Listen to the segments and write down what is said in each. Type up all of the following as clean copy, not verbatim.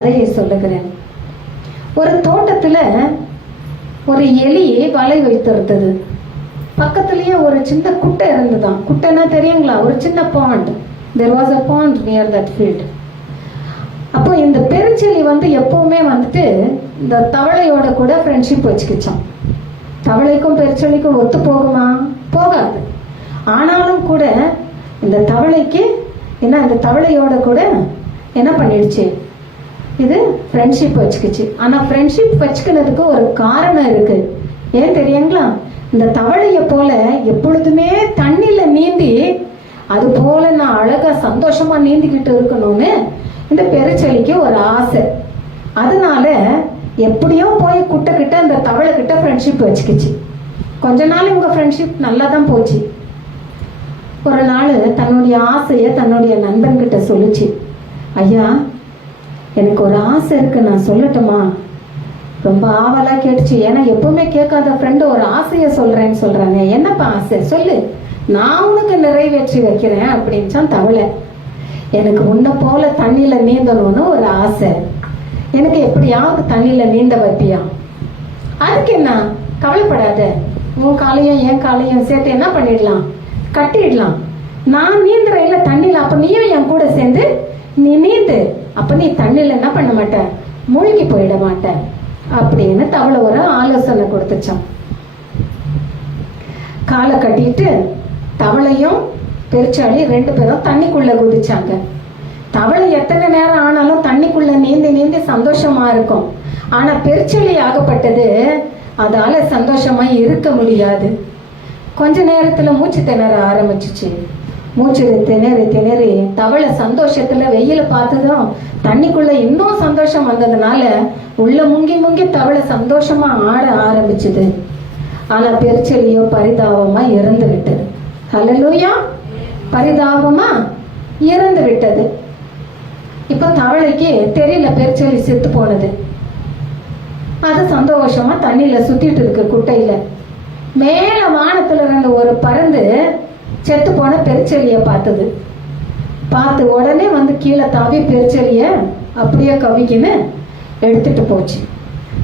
கதையை சொல்லுகிறேன். ஒரு தோட்டத்துல ஒரு எலி வலை வைத்திருந்தது. பக்கத்திலேயே ஒரு சின்ன குட்டை இருந்துதான். குட்டைன்னா தெரியுங்களா? ஒரு சின்ன bond. there was a pond near that field. அப்போ இந்த பெருச்செலி எப்பவுமே இந்த தவளையோட கூட ஃப்ரெண்ட்ஷிப் வச்சுக்கிச்சான். தவளைக்கும் பெருச்செலிக்கும் ஒத்து போகுமா? போகாது. ஆனாலும் கூட இந்த தவளைக்கு இந்த தவளையோட கூட என்ன பண்ணிடுச்சு, இது ஃப்ரெண்ட்ஷிப் வச்சுக்கிச்சு. ஆனா ஃப்ரெண்ட்ஷிப் வச்சுக்கிறதுக்கு ஒரு காரணம் இருக்கு. ஏன் தெரியுங்களா? இந்த தவளைய போல எப்பொழுதுமே தண்ணில நீந்தி அது போல நான் அழகா சந்தோஷமா நீந்திக்கிட்டு இருக்கணும்னு இந்த பெருச்செலிக்கு ஒரு ஆசை. அதனால எப்படியோ போய் குட்டை கிட்ட அந்த தவளை கிட்ட ஃப்ரெண்ட்ஷிப் வச்சுக்கிச்சு. கொஞ்ச நாள் இவங்க ஃப்ரெண்ட்ஷிப் நல்லா தான் போச்சு. ஒரு நாள் தன்னுடைய ஆசைய தன்னுடைய நண்பன் கிட்ட சொல்லுச்சு. ஐயா, எனக்கு ஒரு ஆசை இருக்கு, நான் சொல்லட்டுமா? ரொம்ப ஆவலா கேட்டுச்சு. ஏன்னா எப்பவுமே கேட்காத ஃப்ரெண்டு ஒரு ஆசைய சொல்றேன்னு சொல்றாங்க. என்னப்பா ஆசை சொல்லு, நான் உனக்கு நிறைவேற்றி வைக்கிறேன் அப்படின்னுச்சான் தவளை. எனக்கு உன்னை போல தண்ணியில நீந்தணும்னு ஒரு ஆசை. எனக்கு எப்படியாவது தண்ணியில நீந்த வைப்பியா? அதுக்கு என்ன, கவலைப்படாத. உன் காலையும் என் காலையும் சேர்த்து என்ன பண்ணிடலாம், கட்டிடலாம். நான் நீந்துறேன் இல்ல தண்ணியில, அப்ப நீயும் என் கூட சேர்ந்து நீ நீந்து. அப்ப நீ தண்ணியில என்ன பண்ண மாட்ட, மூழ்கி போயிட மாட்ட அப்படின்னு தவளை ஒரு ஆலோசனை கொடுத்துச்சான். காலை கட்டிட்டு தவளையும் பெருச்சாளி ரெண்டு பேரும் தண்ணிக்குள்ள குதிச்சாங்க. தவளை எத்தனை நேரம் ஆனாலும் தண்ணிக்குள்ள நீந்தி நீந்தி சந்தோஷமா இருக்கும். ஆனா பெருச்சாளி ஆகப்பட்டது அதால சந்தோஷமா இருக்க முடியாது. கொஞ்ச நேரத்துல மூச்சு திணற ஆரம்பிச்சிச்சு. மூச்சு திணறி திணறி தவளை சந்தோஷத்துல வெயில பார்த்ததும் தண்ணிக்குள்ள இன்னும் சந்தோஷம் வந்ததுனால உள்ள முங்கி முங்கி தவளை சந்தோஷமா ஆட ஆரம்பிச்சுது. ஆனா பெருச்செலியோ பரிதாபமா இறந்து விட்டது. ஹல்லேலூயா! பரிதாபமா இறந்து விட்டது. இப்ப தவளைக்கு தெரியல பெருச்செலி செத்து போனது. அது சந்தோஷமா தண்ணியில சுத்திட்டு இருக்கு குட்டையில. மேல வானத்துல இருந்த ஒரு பருந்து செத்து போன பெருச்செலிய பார்த்தது. பார்த்து உடனே கீழே தாவி பெருச்செலிய அப்படியே கவிக்கின்னு எடுத்துட்டு போச்சு.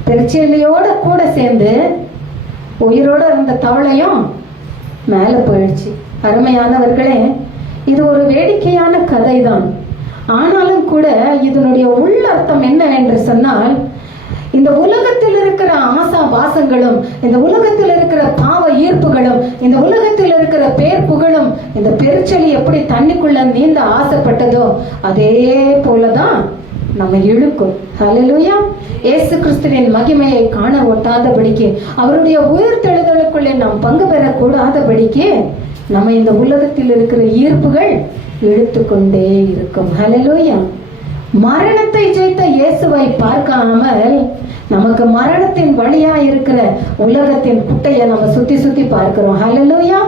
பெருச்செலியோட கூட சேர்ந்து உயிரோட இருந்த தவளையும் மேல போயிடுச்சு. அருமையானவர்களே, இது ஒரு வேடிக்கையான கதை தான். ஆனாலும் கூட இதனுடைய உள்ளர்த்தம் என்ன என்று சொன்னால், இந்த உலகத்தில் இருக்கிற ஆசா வாசங்களும், இந்த உலகத்தில் இருக்கிற பாவ ஈர்ப்புகளும், இந்த உலகத்தில் இருக்கிற பேர் புகழும் இந்த பெருச்செலி எப்படி தண்ணிக்குள்ள நீந்த ஆசைப்பட்டதோ அதே போலதான் நம்ம இழுக்கும். ஹல்லேலூயா! இயேசு கிறிஸ்துவின் மகிமையை காண ஒட்டாதபடிக்கு, அவருடைய உயிர் தெழுதலுக்குள்ளே நாம் பங்கு பெறக்கூடாதபடிக்கு நம்ம இந்த உலகத்தில் இருக்கிற ஈர்ப்புகள் இழுத்து கொண்டே இருக்கும். ஹல்லேலூயா! மரணத்தை ஜெயித்த இயேசுவை பார்க்காமல் நமக்கு மரணத்தின் வழியா இருக்கிற உலகத்தின் குட்டைய நம்ம சுத்தி சுத்தி பார்க்கிறோம். ஹல்லேலூயா!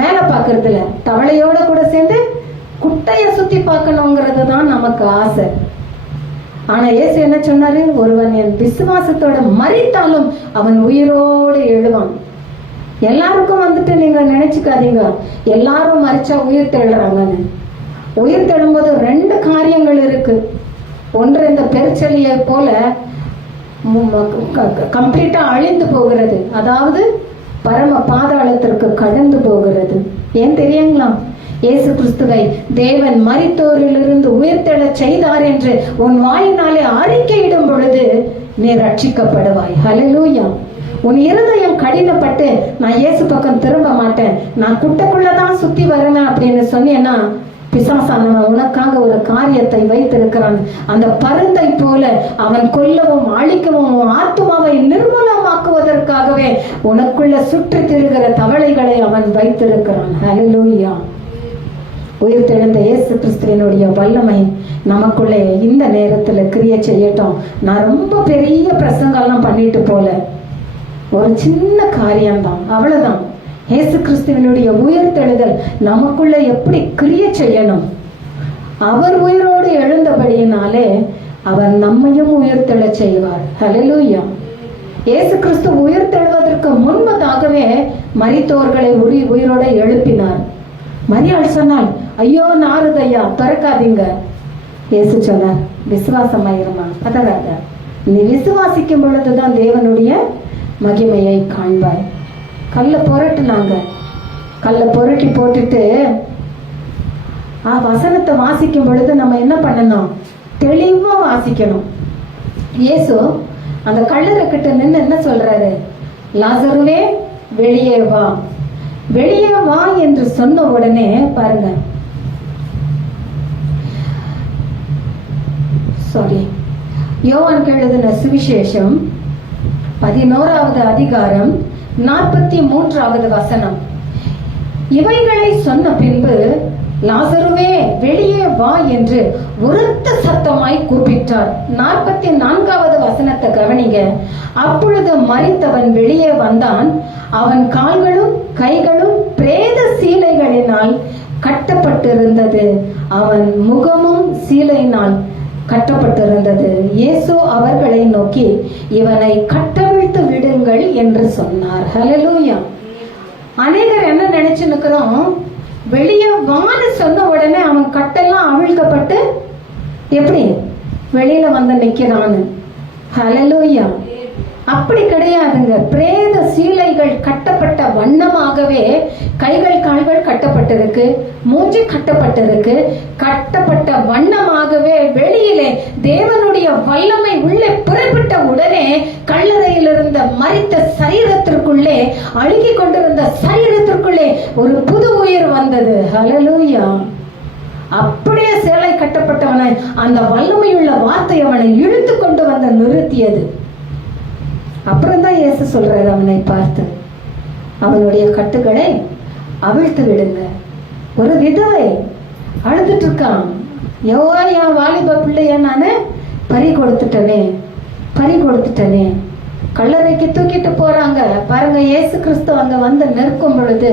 மேல பாக்குறதுல தவளையோட கூட சேர்ந்து குட்டைய சுத்தி பார்க்கணுங்கிறது தான் நமக்கு ஆசை. ஆனா இயேசு என்ன சொன்னாரு? ஒருவன் என் விசுவாசத்தோட மரித்தாலும் அவன் உயிரோடு எழுவான். எல்லாருக்கும் நீங்க நினைச்சுக்காதீங்க எல்லாரும் மரிச்சா உயிர் தெழுறாங்கன்னு. உயிர் தெழும்போது ரெண்டு காரியங்கள் இருக்கு. ஒன்று, இந்த பெருச்செலியை போல கம்ப்ளீட்டா அழிந்து போகிறது, அதாவது பரம பாதாளத்திற்கு கடந்து போகிறது. ஏன் தெரியுங்களா? இயேசு கிறிஸ்துவை தேவன் மரித்தோரிலிருந்து உயிர்த்தெழ செய்தார் என்று உன் வாயினாலே அறிக்கையிடும் பொழுது நீ ரட்சிக்கப்படுவாய். ஹல்லேலூயா! உன் இருதயம் கடினப்பட்டு நான் இயேசு பக்கம் திரும்ப மாட்டேன், நான் குட்டைக்குள்ளதான் சுத்தி வரேன் அப்படின்னு சொன்னேன்னா, பிசாசானவன் உனக்காக ஒரு காரியத்தை வைத்திருக்கிறான். அந்த பருந்தை போல அவன் கொல்லவும் அழிக்கவும் ஆத்துமாவை நிர்மூலமாக்குவதற்காகவே உனக்குள்ள சுற்றி திரிகிற தவளைகளை அவன் வைத்திருக்கிறான். ஹல்லேலூயா! உயிர் தெழுந்த இயேசு கிறிஸ்துவினுடைய வல்லமை நமக்குள்ளே இந்த நேரத்துல கிரியை செய்யட்டும். நான் ரொம்ப பெரிய பிரசங்கெல்லாம் பண்ணிட்டு போல, ஒரு சின்ன காரியம்தான், அவ்வளவுதான். இயேசு கிறிஸ்துவினுடைய உயிர் தெழுதல் நமக்குள்ள எப்படி கிரியை செய்யணும். அவர் உயிரோடு எழுந்தபடியினாலே அவர் நம்மையும் உயிர் தெழ செய்வார். ஹல்லேலூயா! இயேசு கிறிஸ்து உயிர் தெழுவதற்கு முன்பதாகவே மரித்தோர்களை உயிரோட எழுப்பினார். மரியாள் சொன்னால், ஐயோ நாறுதையா திறக்காதீங்க. இயேசு சொன்னார், விசுவாசமாயிருமா? பதறாத. நீ விசுவாசிக்கும் பொழுதுதான் தேவனுடைய மகிமையை காண்பாய். கல்லை புரட்டுனாங்க. கல்லை புரட்டி போட்டுட்டு வசனத்தை வாசிக்கும் பொழுது நம்ம என்ன பண்ணணும்? தெளிவா வாசிக்கணும். இயேசு அந்த கல்லறை கிட்ட நின்று என்ன சொல்றாரு? லாசருவே வெளியே வா, வெளியே வா என்று சொன்ன உடனே பாருங்க, யோவான் எழுதின சுவிசேஷம் 11வது அதிகாரம் 43வது வசனம். இவைகளை சொன்ன பின்பு லாசருவே வெளியே வா என்று உரத்த சத்தமாய் கூப்பிட்டார். 44வது வசனத்தை கவனிங்க. அப்பொழுது மரித்தவன் வெளியே வந்தான். அவன் கால்களும் கைகளும் பிரேத சீலைகளினால் கட்டப்பட்டிருந்தது, அவன் முகமும் சீலையினால் கட்டப்பட்டிருந்தது. இயேசு அவர்களை நோக்கி, இவனை கட்டவிழ்த்து விடுங்கள் என்று சொன்னார். ஹல்லேலூயா. அநேகர் என்ன நினைச்சு நிக்கிறோம்? வெளியே வான்னு சொன்ன உடனே அவன் கட்டெல்லாம் அவிழ்க்கப்பட்டு எப்படி வெளியில வந்து நிக்கிறான்னு. ஹல்லேலூயா. அப்படி கிடையாதுங்க. பிரேத சீலைகள் கட்டப்பட்ட வண்ணமாகவே கைகள் கால்கள் கட்டப்பட்டிருக்கு, மூஞ்சி கட்டப்பட்டிருக்கு. கட்டப்பட்ட வண்ணமாகவே வெளியிலே தேவனுடைய வல்லமை உள்ளே புறப்பட்ட உடனே கல்லறையில் இருந்த மரித்த சரீரத்திற்குள்ளே, அழுகி கொண்டிருந்த சரீரத்திற்குள்ளே ஒரு புது உயிர் வந்தது. ஹல்லேலூயா. அப்படியே சேலை கட்டப்பட்டவனை அந்த வல்லமையுள்ள வார்த்தை அவனை இழுத்து கொண்டு வந்து நிறுத்தியது. அப்புறம் தான் இயேசு சொல்றாரு அவனை பார்த்து, அவனுடைய கட்டுகளை அவிழ்த்து விடுங்க. ஒரு விதவை அழுதுட்டு இருக்கான். யோவா, என் வாலிப பிள்ளைய நானு பறி கொடுத்துட்டனே. கல்லறைக்கு தூக்கிட்டு போறாங்க பாருங்க. இயேசு கிறிஸ்து அங்க வந்து நிற்கும் பொழுது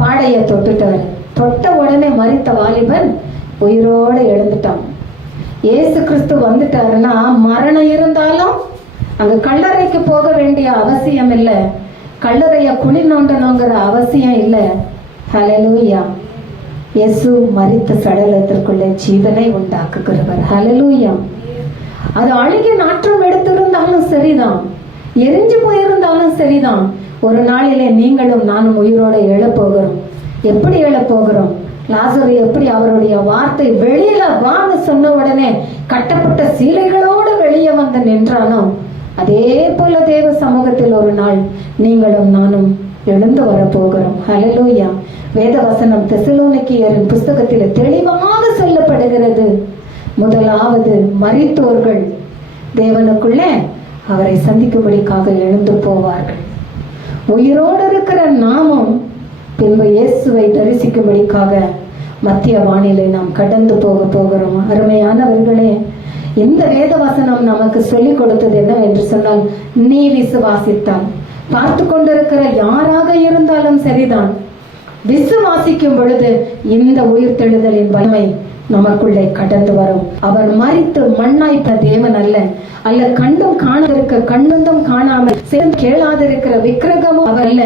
பாடைய தொட்டுட்டாரு. தொட்ட உடனே மரித்த வாலிபன் உயிரோட எழுந்துட்டான். இயேசு கிறிஸ்து வந்துட்டாருன்னா மரணம் இருந்தாலும் அங்க கல்லறைக்கு போக வேண்டிய அவசியம் இல்லை, கல்லறைய குழி நோண்டணுங்கிற அவசியம் இல்லை. ஹல்லேலூயா. இயேசு மரித்த சடலத்திற்குள்ளே ஜீவனை உண்டாக்குகிறவர். ஹல்லேலூயா. அது அழுகி நாற்றம் எடுத்திருந்தாலும் சரிதான், எரிஞ்சு போயிருந்தாலும் சரிதான், ஒரு நாளிலே நீங்களும் நானும் உயிரோட எழப்போகிறோம். எப்படி எழப்போகிறோம்? லாசரு எப்படி அவருடைய வார்த்தை வெளியில வான்னு சொன்ன உடனே கட்டப்பட்ட சீலைகளோடு வெளியே வந்து நின்றானோ, அதே போல தேவ சமூகத்தில் ஒரு நாள் நீங்களும் நானும் எழுந்து வரப்போகிறோம். ஹல்லேலூயா. வேத வசனம் தெசலோனிக்கேயரின் புஸ்தகத்தில் தெளிவாக சொல்லப்படுகிறது. முதலாவது மரித்தோர்கள் தேவனுக்குள்ளே அவரை சந்திக்கும்படிக்காக எழுந்து போவார்கள். உயிரோடு இருக்கிற நாமும் பின்பு இயேசுவை தரிசிக்கும்படிக்காக மத்திய வானிலை நாம் கடந்து போகிறோம். அருமையானவர்களே, இந்த வேத வசனம் நமக்கு சொல்லிக் கொடுத்தது என்னவென்று சொன்னால், நீ விசுவாசித்தால், பார்த்து கொண்டிருக்கிற யாராக இருந்தாலும் சரிதான், விசுவாசிக்கும் பொழுது இந்த உயிர்த்தெழுதலின் வலிமை நமக்குள்ளே கடந்து வரும். அவர் மரித்து மண்ணாய்த்த தேவன் அல்ல கண்டும் காணாதிருக்க கண்ணுந்தும் காணாமல் கேளாதிருக்கிற விக்கிரகமும் அவர் அல்ல.